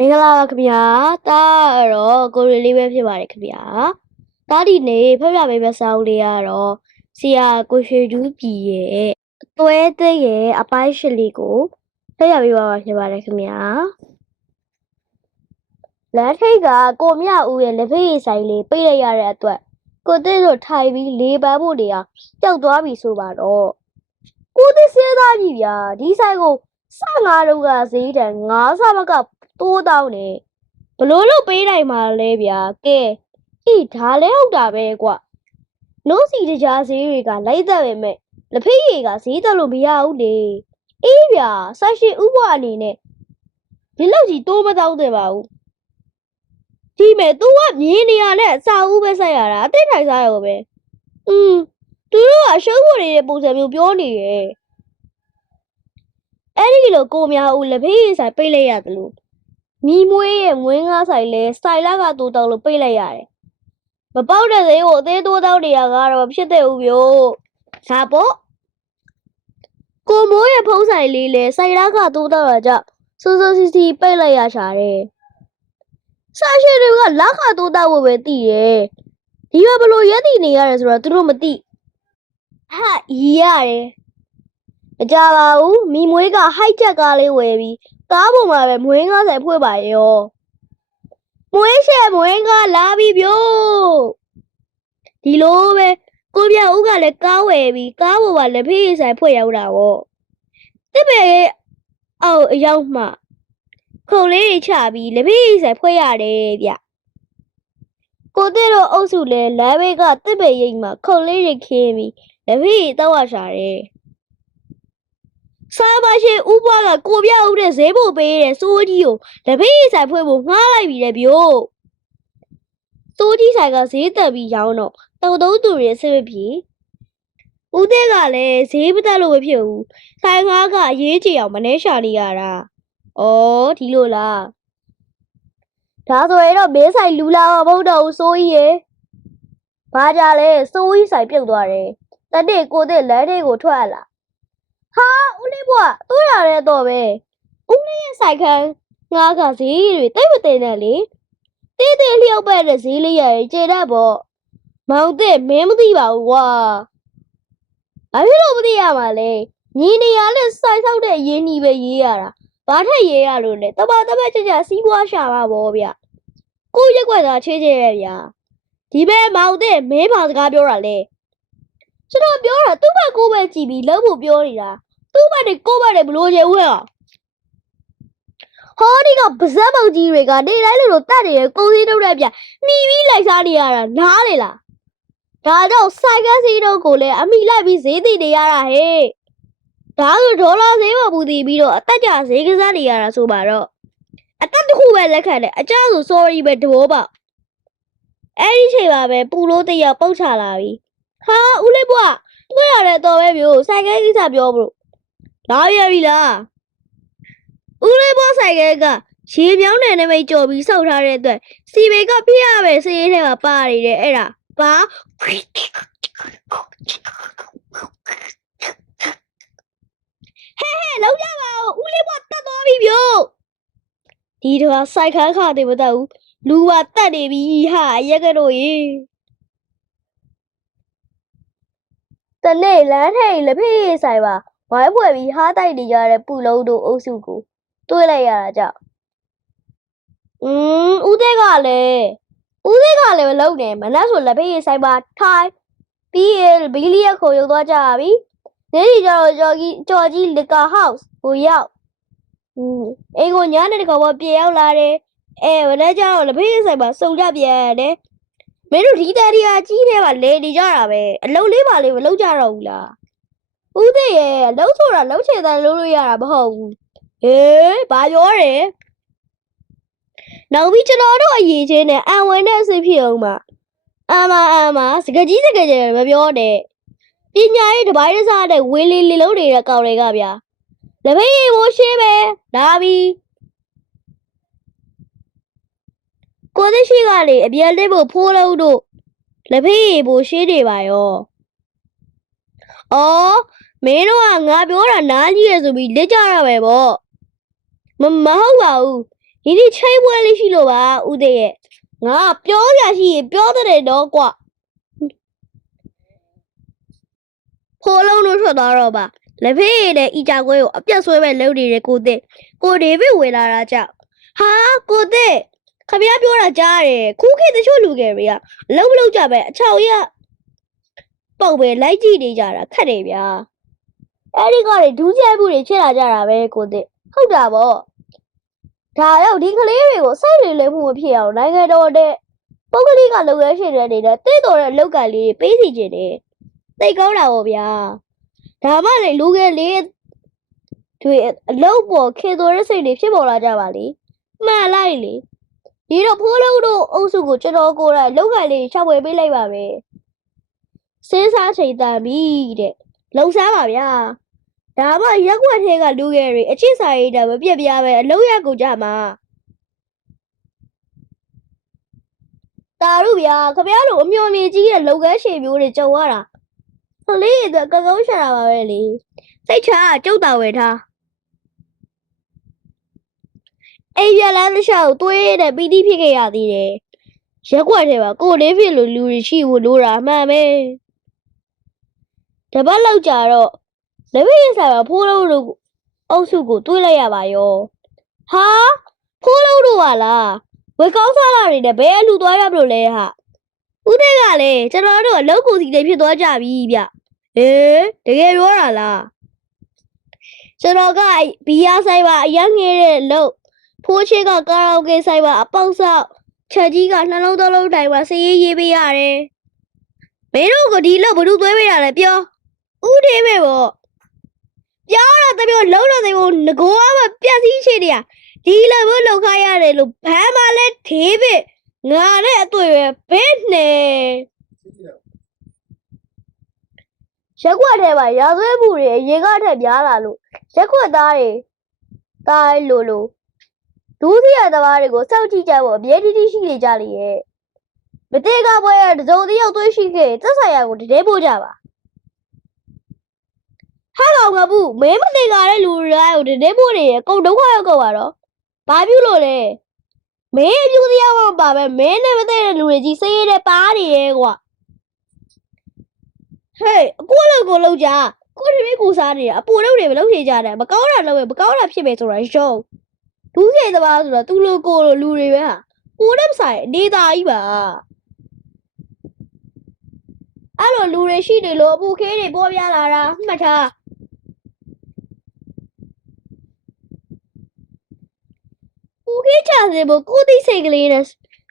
မင်္ဂလာပါခင်ဗျာတားတော့ကိုရီလေးပဲဖြစ်ပါတယ်ခင်ဗျာတားဒီနေ့ဖျက်ပြပေးမယ့်စာအုပ်လေးကတော့ဆရာကိုရွှေကျူးပြည်ရဲ့အသွဲသိရဲ့အပိုင်းရှစ်လေးကိုဖျက်ပြပေးပါမှာဖြစ်ပါတယ်ခင်ဗျာလက်ထိတ်ကကိုမြဦးရဲ့လက်ဖေးရည်ဆိုင်လေးပိတ်လိုက်ရတဲ့အတွက်ကိုတစ်တို့ထိုင်ပြီးလေးပန်းဖို့တွေကပျောက်သွားပြီဆိုပါတော့ကိုတစ်စဉ်းစားကြည့်ဗျာဒီဆိုင်ကိုစငါတော့ကဈေးတန်9ဆမက တိုးတောင်းနေဘလို့လို့ပေးနိုင်မှာလဲဗျာကဲဤဒါလဲဟုတ်တာပဲကွနို့စီတကြားဈေးတွေကလိုက်သက်ပဲမဲ့လက်ဖေးရည်ကဈေးတက်လို့မရဘူးလေအေးဗျာဆက်ရှိဥပ္ပအနေနဲ့ဒီလောက်ကြီးတိုးမတောင်းတယ်ပါဘူးဒီမဲ့ तू ကမြင်းနေရနဲ့အစာဦးပဲဆက်ရတာအသိထိုင်စားရောပဲอืมသူတို့ကအရှုံးဖို့နေတဲ့ပုံစံမျိုးပြောနေရဲ့အဲ့ဒီလိုကိုများဦးလက်ဖေးရည်ဆိုင်ပိတ်လိုက်ရတယ်လို့ မိမွေးရဲ့မွေးငါးဆိုင်လဲစိုင်လာကတိုးတောက်လို့ပိတ်လိုက်ရတယ်။မပေါက်တဲ့သေးကိုအသေးတိုးတောက်နေရကတော့မဖြစ်တဲ့ဦးပြို။ဒါပေါ့။ကိုမိုးရဲ့ဖုံးဆိုင်လေးလဲစိုင်လာကတိုးတောက်တာကြောင့်စူးစူးစီစီပိတ်လိုက်ရရှာတယ်။စာရှိတွေကလက်ခတိုးတောက်ဖို့ပဲတည်တယ်။ဒီဘဘလို့ရက်တည်နေရတယ်ဆိုတော့သူတို့မသိ။ဟာရီရတယ်။မကြပါဘူးမိမွေးကဟိုက်ချက်ကားလေးဝယ်ပြီး ကားပေါ်မှာပဲမွေးငါးဆိုင်ဖွင့်ပါရဲ့ရောမွေးရှက်မွေးငါးလာပြီဗျို့ဒီလိုပဲကိုပြဦးကလည်းကားဝယ်ပြီးကားပေါ်မှာလက်ဖေးဆိုင်ဖွင့်ရောက်တာပေါ့တစ်ပေရဲ့အောက်အရောက်မှခုံလေးတွေချပြီးလက်ဖေးဆိုင်ဖွင့်ရတယ်ဗျကိုတဲ့တော့အုပ်စုလဲလမ်းဘေးကတစ်ပေရိတ်မှာခုံလေးတွေခင်းပြီးလက်ဖေးတောက်ရရှာတယ် စားပါရှင်ဥပွားကကိုပြဦးတဲ့ဈေးဖို့ပေးတဲ့စိုးကြီးကိုတပည့်ဆိုင်ဖွဲ့ဖို့ငှားလိုက်ပြီလေဗျို့စိုးကြီးဆိုင်ကဈေးတက်ပြီးရောင်းတော့တုံတုံးသူတွေဆစ်မပြေဦးတဲ့ကလည်းဈေးမတက်လို့မဖြစ်ဘူးဆိုင်ငါးကအရေးကြီးအောင်မနှဲရှာနေရတာဩဒီလိုလားဒါဆိုရင်တော့ဘေးဆိုင်လူလာမဟုတ်တော့ဘူးစိုးကြီးရေဘာကြလဲစိုးကြီးဆိုင်ပြုတ်သွားတယ်တနေ့ကိုတဲ့လမ်းတွေကိုထွက်လာ ဟာဦးလေးဘွားတိုးရတဲ့တော့ပဲဦးလေးရဲ့ဆိုင်ခန်းငါးကဈေးတွေတိတ်မသိနဲ့လေတေးသေးလျောက်ပဲ့တဲ့ဈေးလေးရယ်ကျေတတ်ပေါ့မောင်တဲ့မင်းမသိပါဘူးကွာဘာဖြစ်လို့မသိရမှာလဲညီနေရနဲ့ဆိုင်ဆောက်တဲ့ရင်းနှီးပဲရေးရတာဘာထက်ရေးရလို့လဲတပါတပတ်ကြကြစီးပွားရှာပါဗောဗျကိုရက်ွက်တာချေးချေးရဲ့ဗျာဒီပဲမောင်တဲ့မင်းပါစကားပြောတာလေကျွန်တော်ပြောတာသူ့ဘက်ကိုယ်ပဲကြည်ပြီးလုံးဖို့ပြောနေတာ သူ့ဘက်တွေကိုယ့်ဘက်တွေဘလို့ချေဦးရဟောဒီကပါဇက်ပုတ်ကြီးတွေကနေတိုင်းလိုလိုတတ်နေရကိုစည်းထုတ်တဲ့ပြမိပြီးလိုက်စားနေရတာနားလေလားဒါကြောင့်စိုက်ကစီတို့ကိုလည်းအမိလိုက်ပြီးဈေးသိနေရတာဟဲ့ဒါဆိုဒေါ်လာဈေးပေါ်ပူတည်ပြီးတော့အတက်ကြဈေးကစားနေရတာဆိုပါတော့အတက်တစ်ခုပဲလက်ခံတယ်အကျဆို sorry ပဲတဘောပေါက်အဲ့ဒီချိန်ပါပဲပူလို့တယောက်ပုတ်ချလာပြီဟာဦးလေးဘွားတွေ့ရတဲ့တော်ပဲမျိုးစိုက်ကကိစ္စပြောမ လို့လာရပြီလားဦးလေးဘောဆိုင်ကကရေပြောင်းတဲ့နမိတ်ကြော်ပြီးစောက်ထားတဲ့အတွက်စီဘေကပြရပဲစရေးထဲမှာပါနေတယ်အဲ့ဒါဘာဟဲဟဲလောက်ကြပါဦးဦးလေးဘောတက်သွားပြီဗျို့ဒီတော့စိုက်ခန်းခါတယ်မတက်ဘူးလူကတက်နေပြီဟာရက်ကတော့ရေတနေ့လမ်းထိပ်လက်ဖေးဆိုင်ပါ ဝိုင်းဖွဲ့ပြီးဟားတိုက်နေကြတဲ့ပူလုံးတို့အုပ်စုကိုတွေးလိုက်ရတာကြောင့်อืมဦးသေးကလည်းဦးသေးကလည်းမလုံနဲ့မနက်ဆိုလက်ဖေးရေးဆိုင်ပါထိုင်ပြီးရင်ဘီလီယက်ကိုရုပ်သွားကြပြီနေဒီကျတော့ကြော်ကြီးကြော်ကြီးလီကာဟောက်စ်ကိုရောက်อืมအိမ်ကိုညနေတကောင်ပေါ်ပြေရောက်လာတယ်အဲမနေ့ကျတော့လက်ဖေးရေးဆိုင်ပါစုံကြပြန်တယ်မင်းတို့ဒီတရီယာကြီးထဲမှာလဲနေကြတာပဲအလုံးလေးပါလေးမလုံးကြတော့ဘူးလား ဦးသေးရဲ့လှုပ်ဆိုတာလှုပ်ချင်တယ်လို့လို့ရတာမဟုတ်ဘူးဟေးဘာပြောတယ်နောက်ပြီးကျွန်တော်တို့အရေးချင်းနဲ့အံဝင်တဲ့အစစ်ဖြစ်အောင်ပါအမအမစကကြီးစကကြီးမပြောနဲ့ပညာရေးတပိုင်းတစားတဲ့ဝေးလေးလေးလုံးနေတဲ့ကောင်တွေကဗျာလက်ဖေးရေမိုးရှင်းပဲလာပြီကိုသိရှိကလေအပြည့်လေးဖို့ဖိုးလို့တို့လက်ဖေးရေမိုးရှင်းနေပါရောအော် မင်းတို့ကငါပြောတာနားကြီးရယ်ဆိုပြီးလက်ကြရပဲပေါ့မမဟုတ်ပါဘူးဒီနေ့ချိန်ပွဲလေးရှိလို့ပါဦးသေးရဲ့ငါပြောရရှိရင်ပြောတဲ့တော့ကွာဖိုးလုံးတို့ထွက်သွားတော့ပါလက်ဖေးရည်နဲ့ဤကြကွဲကိုအပြတ်ဆွဲပဲလုပ်နေတဲ့ကိုသေးကိုဒေးဗစ်ဝင်လာတာကြောင့်ဟာကိုသေးခမရပြောတာကြားတယ်ခုခေတ်တချို့လူငယ်တွေကအလုံးမလုံးကြပဲအချောင်ရပေါက်ပဲလိုက်ကြည့်နေကြတာခက်တယ်ဗျာ အဲ့ဒီကနေဒူးကျဲမှုတွေဖြစ်လာကြတာပဲကိုသေးဟုတ်တာဗောဒါရောက်ဒီကလေးတွေကိုစိတ်တွေလည်းမှုမဖြစ်အောင်နိုင်ငံတော်တဲ့ပုဂ္ဂလိကလုပ်ရရှိတဲ့အနေနဲ့တည်တော်တဲ့လောက်ကလေးတွေပေးစီခြင်းတယ်သိကောင်းတာပေါ့ဗျာဒါမှလည်းလူငယ်လေးတွေအလုပ်ပေါ်ခေတော်တဲ့စိတ်တွေဖြစ်ပေါ်လာကြပါလေမှန်လိုက်လေဒီတော့ဖိုးလုံးတို့အုပ်စုကိုကျွန်တော်ကိုယ်တိုင်လောက်ကလေးရှောက်ဝယ်ပေးလိုက်ပါပဲစဉ်းစားချိန်တန်ပြီတဲ့လုံစားပါဗျာ ဒါမှရက်ွက်ထဲကလူငယ်တွေအချစ်စာရေးတာမပြက်ပြားပဲအလုံးရကုန်ကြမှာတာတို့ဗျာခမရတို့အမျော်မြင်ကြီးတဲ့လောကန်းရှည်မျိုးတွေကြုံရတာကလေးတွေအတွက်ကောင်းကောင်းရှာတာပါပဲလေစိတ်ချကကျုပ်တာဝယ်ထားအိမ်ရလန်းတစ်လျှောက်သွေးတဲ့ပီတိဖြစ်ခဲ့ရသေးတယ်ရက်ွက်ထဲမှာကိုယ်လေးဖြစ်လို့လူတွေရှိဖို့လိုတာအမှန်ပဲတပတ်လောက်ကြာတော့ လက်ဝဲရဆိုင်မှာဖိုးလုံးတို့အုပ်စုကိုတွေးလိုက်ရပါရောဟာဖိုးလုံးတို့ပါလားဝေကောင်းစားလာတွေနဲ့ဘယ်အလူသွားရမလို့လဲဟာဦးသေးကလည်းကျွန်တော်တို့အလုပ်ကိုစီလေးဖြစ်သွားကြပြီဗျဟေးတကယ်ပြောတာလားကျွန်တော်ကဘီယာဆိုင်ပါအရင်ငယ်တဲ့လို့ဖိုးချေကကာရာအိုကေဆိုင်ပါအပေါက်ဆောက်ချက်ကြီးကနှလုံးသားလုံးတိုင်းပါစည်ရေးရေးပေးရတယ်မင်းတို့ကဒီလို့ဘယ်သူသွဲပေးတာလဲပြောဦးသေးပဲပေါ့ ပြောတော့တမျိုးလုံးတော့တမျိုးငကိုကမှပြက်စီးချေတရဒီလိုမျိုးလောက်ခရတယ်လို့ဘမ်းမလဲထေးပဲငါနဲ့အတွေ့ပဲဘယ်နဲ့ရက်ွက်ထဲမှာရာသွဲမှုတွေအရင်ကထက်များလာလို့ရက်ွက်သားတွေတိုင်းလို့လို့ဒူးစီရသမားတွေကိုစောက်ကြည့်ကြဖို့အမြဲတည်းရှိနေကြလေရဲ့မတေကပွဲရတစုံတယောက်သွေးရှိခဲ့သက်ဆိုင်ရာကိုတည်းပို့ကြပါ ဟဲ့ကောင်ကဘူးမင်းမသိကြတဲ့လူတွေကိုတနေ့ဖို့နေရကုန်ဒုက္ခရောက်ကုန်ပါတော့ဘာပြုလို့လဲမင်းအပြူတရားမပါပဲမင်းနဲ့မသိတဲ့လူတွေကြီးစိတ်ရတဲ့ပါနေရဲကွာဟေးအကိုလောက်ကိုလောက်ကြကိုတမီးကိုစားနေတာအပူလောက်တွေမလောက်ချေကြတယ်မကောင်းတာလောက်ပဲမကောင်းတာဖြစ်မယ်ဆိုတာရှုံးဒူးစိတ်သမားဆိုတော့သူ့လိုကိုလိုလူတွေပဲဟာကိုနဲ့မဆိုင်နေသားကြီးပါအဲ့လိုလူတွေရှိနေလို့အပူခေးတွေပေါ်ပြလာတာမှတ်ထား ကိုခေးချစေဖို့ကိုသိစိတ်ကလေးနဲ့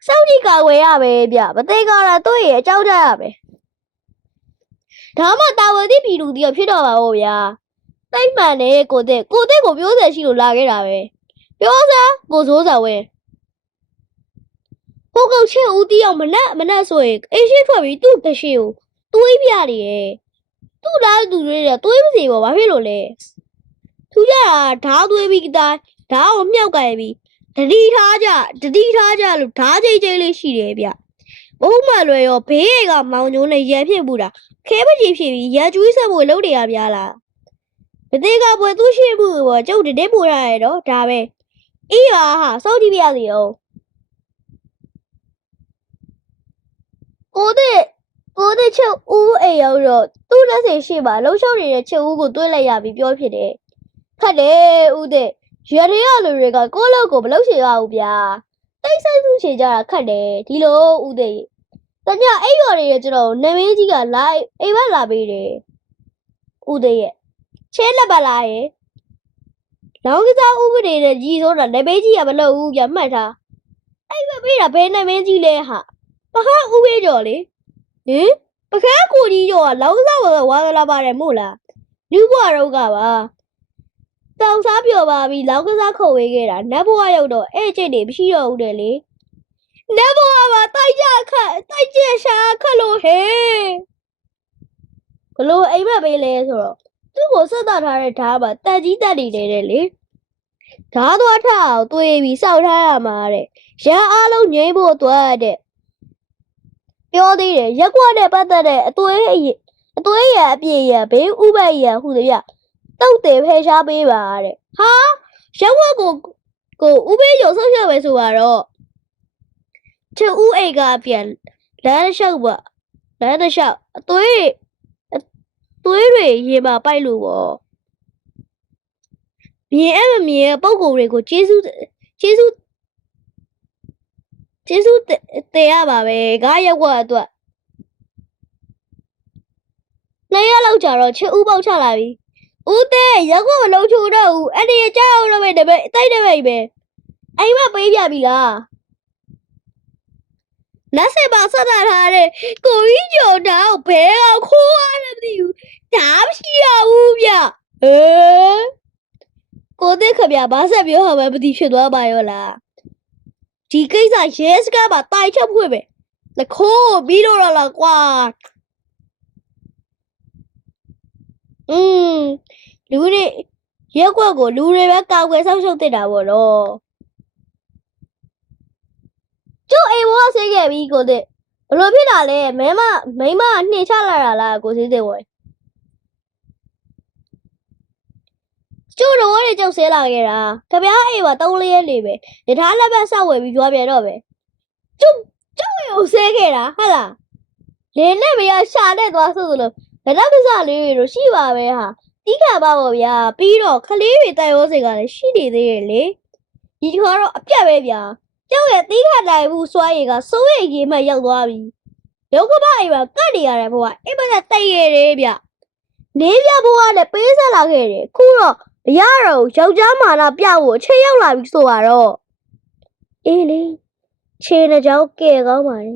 စောင့်ကြည့်ကာဝယ်ရပဲဗျမသိကြတာတို့ရဲ့အကြောင်းကြရပဲဒါမှတာဝန်သိပြည်သူတယောက်ဖြစ်တော့ပါဦးဗျာတိတ်မှန်တယ်ကိုတဲ့ကိုတဲ့ကိုပြောစရာရှိလို့လာခဲ့တာပဲပြောစမ်းကိုစိုးစာဝဲဟိုကောင်ချင်းဦးတီးအောင်မနဲ့မနဲ့ဆိုရင်အေးရှိထွက်ပြီးသူ့တရှိကိုတွေးပြနေရဲ့သူ့လားသူတွေတဲ့တွေးမစီဘောဘာဖြစ်လို့လဲသူကြတာဓာတ်တွေးပြီးတိုင်းဓာတ်ကိုမြှောက်ကြပြီး တတိထားကြတတိထားကြလို့ဓားကြိတ်ကြိတ်လေးရှိတယ်ဗျဘုံမလွယ်ရောဘေးကမောင်ညိုးနဲ့ရံဖြစ်မှုတာခဲပကြီးဖြစ်ပြီးရကျွေးဆက်ဖို့လုပ်နေရဗျာလားမသေးကပွဲသူရှိမှုဘောကျုပ်တည်းပို့ရရတော့ဒါပဲအေးပါဟာစောက်ကြည့်ပြရစီအောင်ကိုတဲ့ကိုတဲ့ချုပ်ဦးအိမ်ရောက်တော့သူ့လက်စီရှိပါလှုပ်ရှုပ်နေတဲ့ချုပ်ဦးကိုတွေးလိုက်ရပြီးပြောဖြစ်တယ်ခတ်တယ်ဦးတဲ့ ရရရလူတွေကကိုယ့်လောက်ကိုမလုပ်ချင်ရဘူးဗျာတိတ်ဆိတ်မှုချင်ကြတာခက်တယ်ဒီလိုဥသိတညအိပ်ရော်တွေကျွန်တော်နမင်းကြီးကလာအိမ်ဘက်လာပေးတယ်ဥသိရဲ့ချဲလက်ပါလားရဲ့လောင်းကစားဥပဒေနဲ့ကြီးစိုးတာနမင်းကြီးကမလုပ်ဘူးဗျမှတ်ထားအိမ်ဘက်ပေးတာဘယ်နမင်းကြီးလဲဟာပခါဥပေကျော်လေဟင်ပခါကိုကြီးကျော်ကလောင်းကစားဝါလာပါတယ်မို့လားလူဘွားတော့ကပါ တောင်စားပြော်ပါပြီလောင်းကစားခုတ်ဝေးခဲ့တာနတ်ဘဝရောက်တော့အဲ့ကျိတ်တွေမရှိတော့ဘူးတယ်လေနတ်ဘဝမှာတိုက်ကြခတ်တိုက်ကြရှာခတ်လို့ဟဲ့ဘလို့အိမ်မက်ပေးလဲဆိုတော့သူ့ကိုဆက်တာထားတဲ့ဓာတ်မှာတက်ကြီးတက်နေတယ်တဲ့လေဓာတ်သွားထအောင်တွေးပြီးစောက်ထားရမှာတဲ့ရန်အားလုံးငြိမ်းဖို့အတွက်တဲ့ပြောသေးတယ်ရက်ကွက်နဲ့ပတ်သက်တဲ့အသွေးအရင်အသွေးရအပြည့်ရဘေးဥပတ်ရဟူသည်ဗျ တုတ်တယ်ဖယ်ရှားပေးပါတဲ့ဟာရက်ဝက်ကိုကိုဦးပေးရုံဆောက်ရှောက်ပဲဆိုတော့ချစ်ဦးအိတ်ကပြန်လမ်းလျှောက်ပါလမ်းတစ်လျှောက်အသွေးအသွေးတွေရေမှာပိုက်လို့ပေါ့မြင်အမမြင်ပုံကိုယ်တွေကိုကျေးဇူးကျေးဇူးကျေးဇူးတင်ရပါပဲငါရက်ကွက်အတွက်နှစ်ရက်လောက်ကြာတော့ချစ်ဦးပေါက်ချလာပြီ ဦးတဲ့ရက်ကွက်မလုံးချိုတော့ဘူးအဲ့ဒီကြောက်အောင်တော့ပဲတပည့်တိုက်တပည့်ပဲအိမ်မပေးပြပြီလားလက်စပါဆက်တာထားတဲ့ကိုကြီးကျော်တောင်ဘဲကခိုးရတယ်မသိဘူးဒါမရှိရဘူးဗျဟဲကိုတဲ့ခဗျာဘာဆက်ပြောဟောပဲမသိဖြစ်သွားပါရောလားဒီကိစ္စရဲစကားပါတိုင်ချက်ဖွင့်ပဲလခိုးပြီးတော့လားကွာ อืมလူတွေရက်ကွက်ကိုလူတွေပဲကောက်ွယ်ဆောက်ရှုပ်တင်တာပေါ့နော်ကျုပ်အိမ်ဘောဆေးခဲ့ပြီကိုတဲ့ဘလို့ဖြစ်တာလဲမဲမမိမနှိမ့်ချလာတာလားကိုစည်းစိတ်ဝယ်ကျုပ်တော့တွေကျုပ်ဆဲလာခဲ့တာခဗျားအိမ်မှာတုံးလေးရက်နေပဲရထားလက်ပတ်ဆောက်ဝယ်ပြီးကြွားပြန်တော့ပဲကျုပ်ကျုပ်အိမ်ကိုဆဲခဲ့တာဟုတ်လားလင်းနဲ့မရရှာတဲ့သွားဆိုလို့ ဗဒပစလေးတွေတော့ရှိပါပဲဟာတီးခါပါပေါ့ဗျာပြီးတော့ခလေးတွေတိုက်ရောစိတ်ကလည်းရှိနေသေးတယ်လေဒီတစ်ခါတော့အပြတ်ပဲဗျာကျောက်ရဲ့တီးခါနိုင်ဘူးစွာရည်ကစိုးရိမ်ကြီးမှရောက်သွားပြီလောကပအိမ်မှာကတ်နေရတယ်ဘို့ကအိမ်မကတိတ်ရတယ်ဗျနေပြဘိုးကလည်းပေးဆက်လာခဲ့တယ်ခုတော့မရတော့ဘူးယောက်ျားမာနာပြဖို့အချိန်ရောက်လာပြီဆိုတော့အေးလေခြေနှကြောင်းကဲကောင်းပါလေ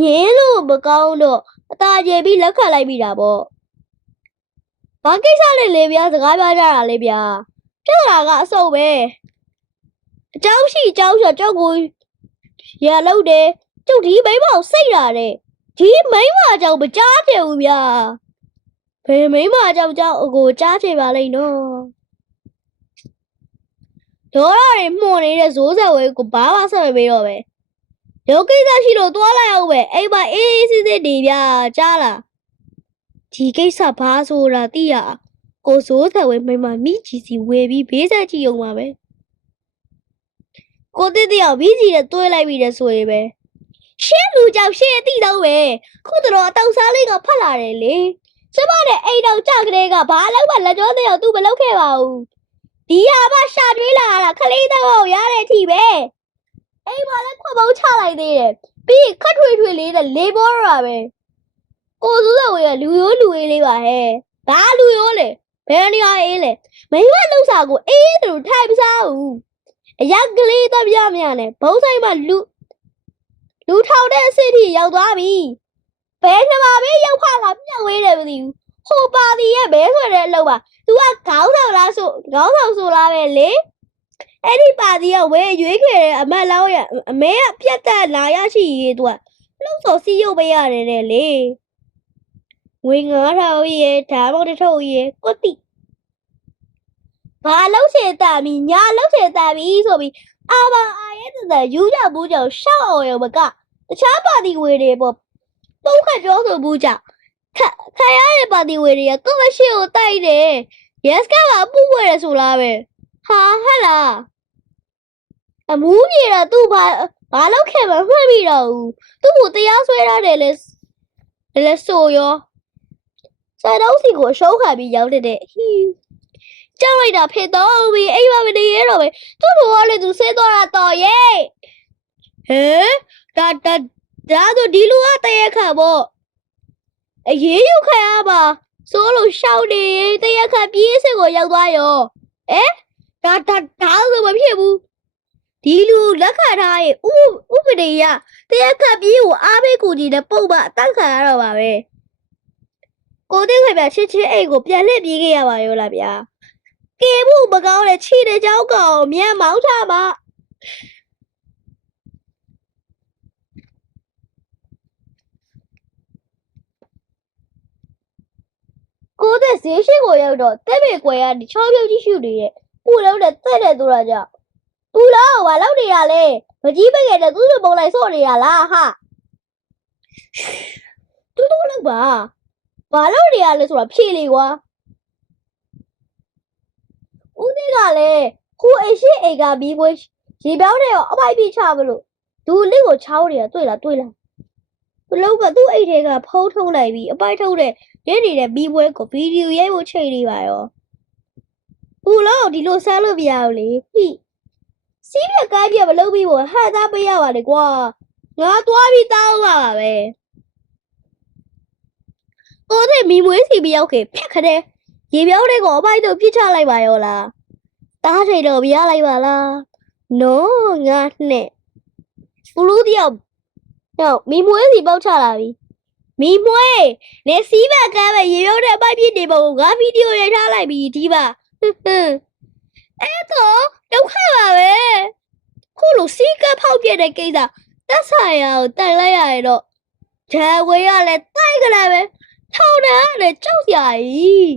ညင်းလို့မကောင်းတော့အตาကျေပြီးလက်ခတ်လိုက်ပြီတာပေါ့ဘာကိစ္စလဲလေဗျာစကားပြောကြတာလေဗျာပြဿနာကအဆုပ်ပဲအเจ้าရှိအเจ้าရှိကြောက်ကိုရလောက်တယ်ကျုပ်ဒီမိန်းမကိုစိတ်လာတယ်ဒီမိန်းမကြောင့်မကြားချင်ဘူးဗျာဘယ်မိန်းမကြောင့်ကြောက်အကိုကြားချင်ပါလိမ့်နော်ဒေါ်ရတွေမှုန်နေတဲ့ဇိုးဆက်ဝဲကိုဘာမှဆက်မပေးတော့ပဲ ရုပ်ကိစ္စရှိလို့တွားလိုက်အောင်ပဲအိမ်မှာအေးအေးစစ်စစ်နေဗျာကြားလားဒီကိစ္စဘာဆိုတာသိရအောင်ကိုစိုးဆက်ဝဲမိန်းမမိကြီးစီဝယ်ပြီးဘေးဆက်ကြည့်အောင်ပါပဲကိုတိတိအောင်မိကြီးနဲ့တွဲလိုက်ပြီးတဲ့ဆိုရင်ပဲရှင်းလူကြောင့်ရှင်းအတိတော့ပဲခုတော့အတောက်စားလေးကဖတ်လာတယ်လေကျမနဲ့အိမ်တော်ကြောက်ကလေးကဘာလို့မှလက်ကြောသေးအောင်သူမလုပ်ခဲ့ပါဘူးဒီဟာမှရှာတွေးလာတာခလေးတော့ရတဲ့အထိပဲ အိမ်မှာလည်းခွက်ပေါင်းချလိုက်သေးတယ်ပြီးခတ်ထွေထွေလေးနဲ့လေးပေါ်ရတာပဲကိုစုစဝေကလူရိုးလူအေးလေးပါဟဲ့ဘာလူရိုးလဲဘယ်နေရာအေးလဲမိမလှုပ်စာကိုအေးတူထိုက်ပစားဘူးအရက်ကလေးတော့ပြမရနဲ့ဘုံဆိုင်မှာလူလူထောင်တဲ့အဆင့်ထိရောက်သွားပြီဘယ်နှမှာပဲရောက်ဖလာမြောက်ဝေးတယ်မသိဘူးဟိုပါတီရဲ့ဘဲဆိုတဲ့အလုပ်ပါ तू ကခေါင်းဆောင်လားဆိုခေါင်းဆောင်ဆိုလားပဲလေ အဲ့ဒီပါတီကဝဲရွေးခဲ့တဲ့အမတ်လောင်းရအမဲကပြတ်တက်လာရရှိရေး तू ကလှုပ်စော်စီးရုပ်ပေးရတယ်တဲ့လေငွေ9000ရေဓာတ်မောက်တစ်ထုပ်ရေကိုတိဘာလုံးချေတာမီညာလုံးချေတာမီဆိုပြီးအာဘာအာရဲ့တည်းယူကြဘူးကြောင့်ရှောက်အောင်ရောမကတခြားပါတီဝေတွေပေါ့ပုံခတ်ပြောဆိုဘူးကြောင့်ခခရရဲ့ပါတီဝေတွေကကော်မရှင်ကိုတိုက်တယ် yes ကပါပူဝဲရဆိုလားပဲ ဟာဟဲ့လားအမူးပြေတော့သူ့ဘာဘာလောက်ခဲ့မှမှတ်မိတော့ဘူးသူ့ကိုတရားစွဲရတယ်လေလေဆိုရောစာတော့စီကိုရှုံးခံပြီးရောက်တဲ့ဟီးကြောက်လိုက်တာဖြစ်တော့ပြီးအိမ်မှာမနေရတော့ပဲသူ့ဘောကလည်းသူဆင်းသွားတာတော်ရဲ့ဟဲဒါဒါဒါဆိုဒီလူကတရခါပေါ့အရေးယူခံရပါစိုးလို့ရှောက်နေတရခါပြေးစစ်ကိုရောက်သွားရောအဲ ဒါဒါဒါဆိုမဖြစ်ဘူးဒီလူလက်ခံထားရဲ့ဥဥပဒေရတရခါပြေးကိုအားပေးကူကြီးတဲ့ပုံမှအတက်ခံရတော့ပါပဲကိုတဲ့ခွေပြချစ်ချင်းအိတ်ကိုပြန်လှည့်ပြေးခဲ့ရပါရောလားဗျာကေမှုမကောင်းတဲ့ခြေတဲ့ကြောင်းကောင်မြန်မောင်းထားပါကိုတဲ့ဈေးရှိကိုရောက်တော့တဲ့ပေကွယ်ကနေချောပြုတ်ကြီးရှုနေတဲ့ ပူလုံးနဲ့တဲ့တဲ့သူလာကြပူလုံးဘာလုပ်နေရလဲမကြီးပငယ်တဲ့သူ့လိုပုံလိုက်ဆော့နေရလားဟာတူတူလောက်ပါဘာလုပ်နေရလဲဆိုတာဖြေလေကွာဦးသေးကလည်းခုအိရှိအိကဘီပွဲရေပြောင်းနေရောအပိုက်ပြချမလို့ဒူလစ်ကိုချောင်းနေတာတွေ့လားတွေ့လားဘလုံးကသူ့အိတ်ထဲကဖုံးထုတ်လိုက်ပြီးအပိုက်ထုတ်တဲ့ရင်းနေတဲ့ဘီပွဲကိုဗီဒီယိုရိုက်ဖို့ချိန်နေပါရော ဘူးလို့ဒီလိုဆန်းလို့မရဘူးလေဟိစီးပြကိုင်းပြမလုပ်ပြီးဘောဟန်သားပေးရပါလေကွာငါသွားပြီးတောင်းပါပါပဲကိုတဲ့မီမွေးစီမရောက်ခင်ဖြတ်ခတဲ့ရေပြောင်းတဲ့ကိုအပိုက်တို့ပြစ်ချလိုက်ပါရောလားတားထိန်တော့ပြရလိုက်ပါလားနော်ငါနဲ့ဘလူးတယောက်ဟောမီမွေးစီပေါက်ချလာပြီမီမွေးနေစီးဘကမ်းပဲရေရုပ်တဲ့အပိုက်ပြစ်နေပုံကိုငါဗီဒီယိုရိုက်ထားလိုက်ပြီဒီပါဟွန်းဟွန်း အဲ့တော့ဒုက္ခပါပဲခုလိုစီးကပ်ဖောက်ပြတဲ့ကိစ္စတက်ဆိုင်ရကိုတိုင်လိုက်ရရင်တော့ဂျာဝေးရလဲတိုင်ကြလားပဲထောင်းတယ်ကလည်းကြောက်စရာကြီး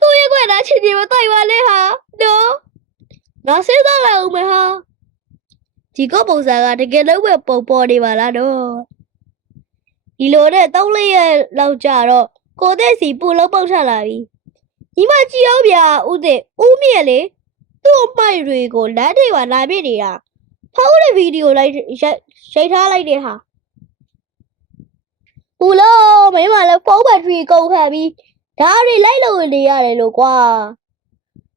သူ့ရဲ့ကွယ်သားချစ်ကြီးမတိုင်ပါနဲ့ဟာနော်ငါစဉ်းစားလိုက်အောင်မယ်ဟာဒီကပုံစံကတကယ်လို့ပဲပုံပေါ်နေပါလားနော်ဒီလိုနဲ့တောင်းလေးရဲ့လောက်ကြတော့ကိုတဲ့စီပူလုံးပေါက်ချလာပြီ ညီမကြည့်အောင်ဗျာဦးတဲ့ဦးမြက်လေသူ့အမိုက်တွေကိုလမ်းထိပ်မှာလာပြနေတာဖောက်တဲ့ဗီဒီယိုလိုက်ရိုက်ရိုက်ထားလိုက်တဲ့ဟာပူလုံးမင်းမလည်းဖုန်းဘက်ထရီကုန်ခံပြီးဒါတွေလိုက်လို့နေရတယ်လို့ကွာ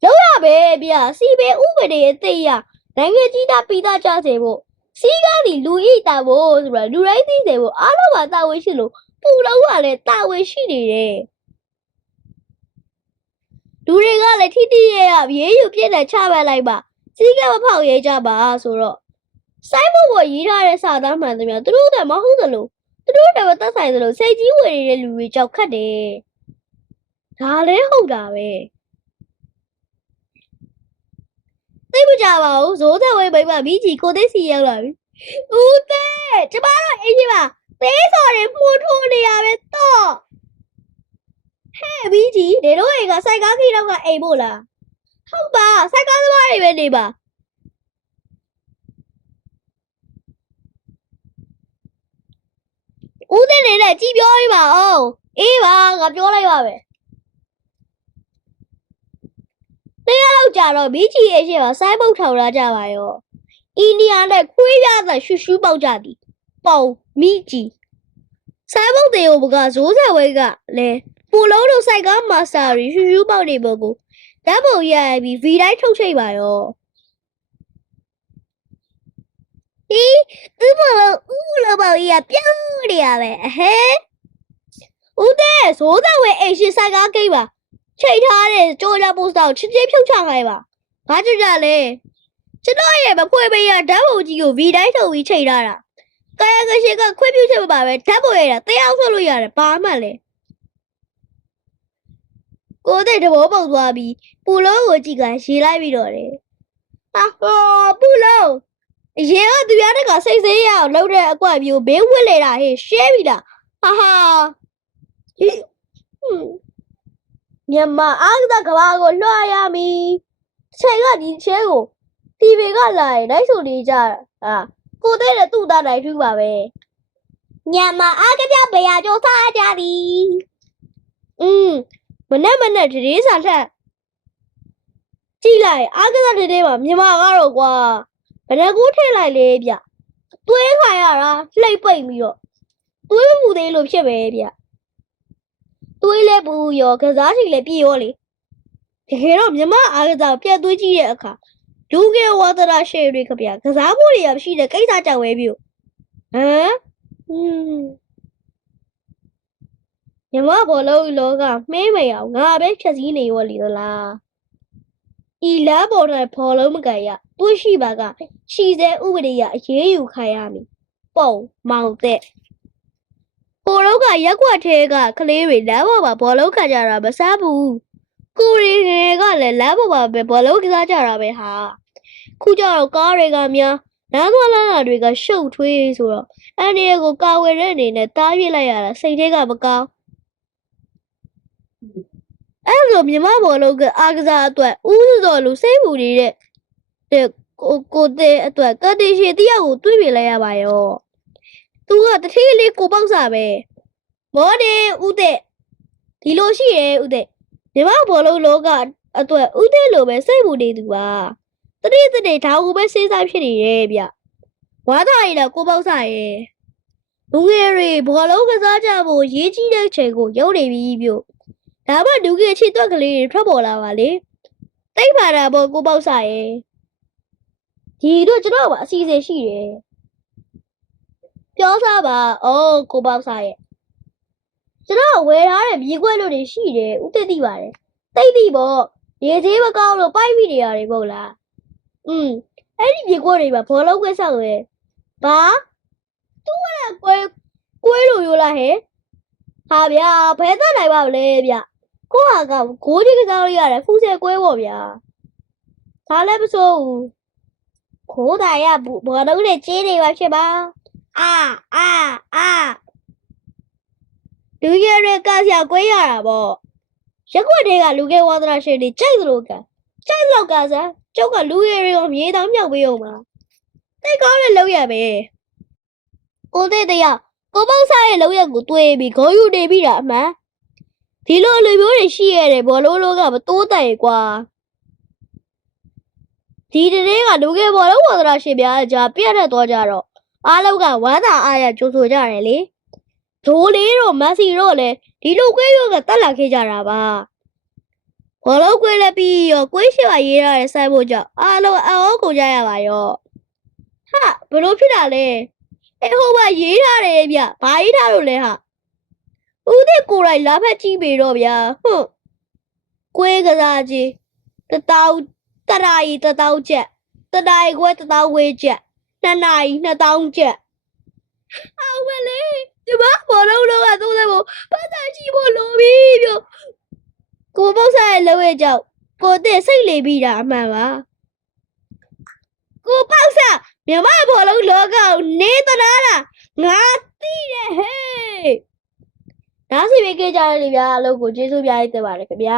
လောက်ရပဲဗျစီပဲဥပဒေအသိရနိုင်ငံကြီးတာပိသားကြစေဖို့စီကားဒီလူဤတာဖို့ဆိုတာလူတိုင်းသိစေဖို့အားလုံးကတာဝန်ရှိလို့ပူလုံးကလည်းတာဝန်ရှိနေတယ် လူတွေကလည်းထိတိရဲ့ရရေးယူပြည့်တဲ့ချပတ်လိုက်ပါစီကမဖောက်ရဲကြပါဆိုတော့စိုင်းဖို့ရေးထားတဲ့စာသားမှန်သမျှသူတို့ကမဟုတ်သလိုသူတို့ကမသက်ဆိုင်သလိုစိတ်ကြီးဝင်နေတဲ့လူတွေကြောက်ခတ်တယ်ဒါလည်းဟုတ်တာပဲသိမကြပါဘူးဇိုးသက်ဝဲမိမမိကြီးကိုသိစီရောက်လာပြီဦးတဲ့ကျမတို့အင်းကြီးပါသေးစော်တွေမှုထိုးနေရပဲတော့ ဟဲ့မိကြီးနေတို့အိမ်ကစိုက်ကားကြီးတော့ကအိမ်ဖို့လားဟုတ်ပါစိုက်ကားသမားတွေပဲနေပါဦးတဲ့နေနဲ့ကြည်ပြောရေးပါအောင်အေးပါငါပြောလိုက်ပါပဲလောက်ကြတော့ဘီချီရဲ့ရှေ့မှာစိုင်းပုတ်ထောင်လာကြပါရောအိန္ဒိယနဲ့ခွေးရတဲ့ရှူရှူပေါက်ကြသည်ပုံမိကြီးစိုင်းပုတ်တွေကိုကဇိုးဆက်ဝဲကလည်း ပူလုံးတို့စိုက်ကားမာစတာရီရှူရှူပေါက်နေပုံကိုဓာတ်ပုံရရပြီးဗီတိုင်းထုတ်ချိတ်ပါရောဟီးဥမလို့ဥလောပေါက်ကြီးကပြောင်းနေရပဲအဟဲဦးတဲ့ဇိုးဆက်ဝဲအိမ်ရှိစိုက်ကားကိတ်ပါချိတ်ထားတဲ့ကြောကြပို့စတာကိုချစ်ချင်းဖြုတ်ချလိုက်ပါ။ဘာကြကြလဲ။ကျွန်တော်ရဲ့မဖွေးပေးရဓာတ်ပုံကြီးကိုဗီတိုင်းထုတ်ပြီးချိတ်ထားတာ။ကာယကရှိကခွင့်ပြုချက်မပါပဲဓာတ်ပုံရတာတရားဆွလို့ရတယ်ဘာမှလဲ။ ကိုတဲ့တဘောပုတ်သွားပြီးပူလုံးကိုကြည့်ကရေလိုက်ပြီးတော့တယ်။ဟာဟောပူလုံးအရင်ကသူရတဲ့ကစိတ်ဆေးရအောင်လှုပ်တဲ့အကွက်မျိုးဘေးဝစ်လေတာဟေးရှဲပြီလား။ဟာဟာဟိဟွန်းမြန်မာအားကစားကဘာကိုလွှတ်ရမည်ချိန်ကဒီချဲကိုတီဗီကလာရင်လိုက်ဆိုနေကြတာဟာကိုတဲ့တဲ့သူ့သားနိုင်ထူးပါပဲမြန်မာအားကစားဘယ်ရကြောစားကြသည်อืม မနဲ့မနဲ့တရေစာထက်ကြည့်လိုက်အားကစားတွေထဲမှာမြန်မာကတော့ကွာဘယ်နှကူထည့်လိုက်လေဗျသွေးခိုင်ရတာလှိမ့်ပိတ်ပြီးတော့သွေးမပူသေးလို့ဖြစ်ပဲဗျသွေးလဲပူရောကစားချိန်လဲပြည့်ရောလေတကယ်တော့မြမအားကစားပြတ်သွေးကြည့်တဲ့အခါလူငယ်ဝါသနာရှယ်တွေကဗျာကစားဖို့တွေရမရှိတဲ့ကိစ္စကြောင့်ပဲပြုဟမ်ဟွန်း မြမဘောလုံးလောကမှေးမရအောင်ငါပဲဖြတ်စည်းနေရောလေသလားဤလားပေါ်တဲ့ဘောလုံးမကန်ရတွေးရှိပါကရှီစဲဥပဒေရအရေးယူခံရမည်ပုံမောင်တဲ့ကိုတော့ကရက်ကွက်ထဲကကလေးတွေလမ်းပေါ်မှာဘောလုံးခံကြတာမဆန်းဘူးကိုရီငယ်ကလည်းလမ်းပေါ်မှာပဲဘောလုံးကစားကြတာပဲဟာခုကျတော့ကားတွေကများလမ်းသွားလမ်းလာတွေကရှုပ်ထွေးဆိုတော့အဲ့ဒီကိုကာဝယ်တဲ့အနေနဲ့တားပြစ်လိုက်ရတာစိတ်ထဲကမကောင်း အဲ့လိုမြမဘောလုံးကအားကစားအတွက်ဦးစုတော်လူစိတ်ပူနေတဲ့တဲ့ကိုကိုတဲ့အတွက်ကတိရှိတယောက်ကိုတွေးပြလိုက်ရပါရောသူကတထေးလေးကိုပေါက်စားပဲမော်ဒီဦးတဲ့ဒီလိုရှိရဲ့ဦးတဲ့မြမဘောလုံးလောကအတွက်ဦးတဲ့လိုပဲစိတ်ပူနေသူပါတတိတတိဒါကိုပဲစဉ်းစားဖြစ်နေရဲ့ဗျဝါသားရည်တော့ကိုပေါ့စားရဲ့လူငယ်တွေဘောလုံးကစားကြဖို့ရေးကြီးတဲ့ချိန်ကိုရောက်နေပြီပြို့ ဒါမှလူငယ်ချစ်သွက်ကလေးတွေထွက်ပေါ်လာပါလေတိတ်ပါတာပေါ့ကိုပေါ့စားရဲ့ဒီတော့ကျွန်တော်ကအစီအစဉ်ရှိတယ်ပြောစားပါအော်ကိုပေါ့စားရဲ့ကျွန်တော်ဝယ်ထားတဲ့မြေခွက်လို့တွေရှိတယ်ဥသိသိပါတယ်တိတ်သိပေါ့ရေသေးမကောင်းလို့ပိုက်ပြီးနေရတယ်ပေါ့လားอืมအဲ့ဒီမြေကွက်တွေပါဘောလုံးကွက်ဆောက်ရဲဘာသူကလည်းကွဲကွဲလို့ရိုးလားဟဲ့ဟာဗျာဘယ်သက်နိုင်ပါမလဲဗျ ကိုဟာကဂိုးကြီးကစားလို့ရတယ်ဖူးဆဲကွဲပေါ့ဗျာဒါလည်းမစိုးဘူးခိုးတာရဘူးဘောလုံးနဲ့ကျင်းနေပါဖြစ်ပါအာအာအာလူရရကဆရာကွဲရတာပေါ့ရက်ွက်တွေကလူကဲဝါသနာရှင်တွေကြိုက်သလိုကကြိုက်တော့ကစားကျုပ်ကလူရည်တွေကိုမြေတောင်မြောက်ပေးအောင်ပါတိတ်ကောင်းတဲ့လောက်ရပဲကိုတဲ့တရကိုပေါ့စားရဲ့လောက်ရကိုတွေးပြီးခေါ်ယူနေပြီတာအမှန် ဒီလိုလူမျိုးတွေရှိရတယ်ဘောလုံးလုံးကမတိုးတိုင်ကွာဒီတည်းကလူငယ်ဘောလုံးဝါဒရာရှင်များကြာပြတ်တက်သွားကြတော့အားလုံးကဝမ်းသာအားရကြိုးဆိုကြတယ်လေဒိုးလေးတို့မက်ဆီတို့လည်းဒီလိုကွေးရောကတက်လာခဲ့ကြတာပါဘောလုံးကွေးလည်းပြီးရောကွေးရှိပါရေးရတဲ့ဆိုင်ဖို့ကြောင့်အားလုံးအအောကုန်ကြရပါရောဟာဘလို့ဖြစ်တာလဲအဲဟိုကရေးထားတယ်ဗျဘာရေးထားလို့လဲဟာ ဦးတဲ့ကိုယ်တိုင်လာဖက်ကြည့်ပေတော့ဗျာဟုတ်ကွေးကစားကြီးတတောင်းတရာကြီးတတောင်းချက်တနာရီခွဲတတောင်းဝေးချက်နှစ်နာရီနှစ်တောင်းချက်အောင်မလေးဒီမဘောလုံးလုံးကသုံးတယ်မို့ပတ်သက်ကြည့်ဖို့လိုပြီပြောကိုပု္ပ္ပစာရဲ့လက်ဝဲကြောင့်ကိုတဲ့စိတ်လေပြီးတာအမှန်ပါကိုပု္ပ္ပစာမြမဘောလုံးလောကကိုနေသလားလားငါသိတယ်ဟဲ့ ဒါစီပေးကြကြရလေဗျာအလုပ်ကိုကျေးဇူးပြရတဲ့ပါတယ်ခင်ဗျာ